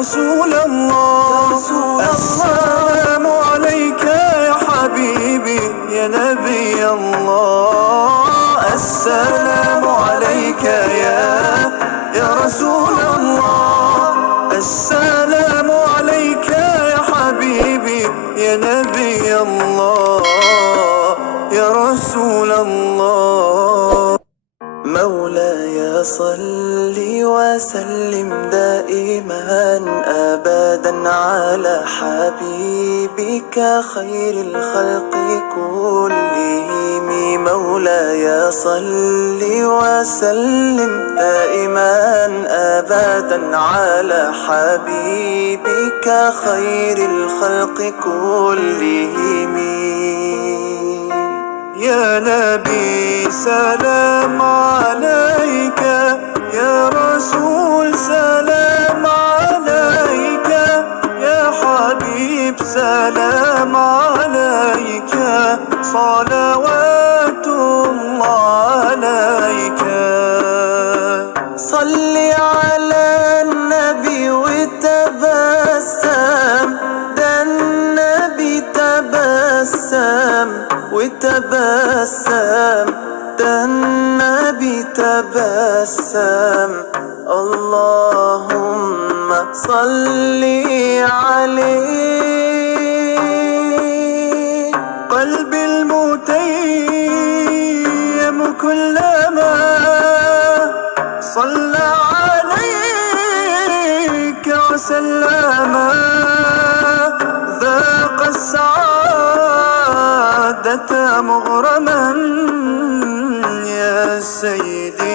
رسول الله. السلام عليك يا حبيبي يا نبي الله. السلام عليك يا رسول الله. السلام عليك يا حبيبي يا نبي الله يا رسول الله. مولاي صل وسلم دائما أبدا على حبيبك خير الخلق كلهم. مولاي صل وسلم دائما أبدا على حبيبك خير الخلق كلهم. يا نبي سلام عليك، يا رسول سلام عليك، يا حبيب سلام عليك، صلوات الله عليك. صل على النبي وتبسم، ده النبي تبسم وتبسم، ده النبي تبسم. اللهم صل عليه. قلبي المتيم كلما صلى عليك وسلم ذاق السعادة مغرما. يا سيدي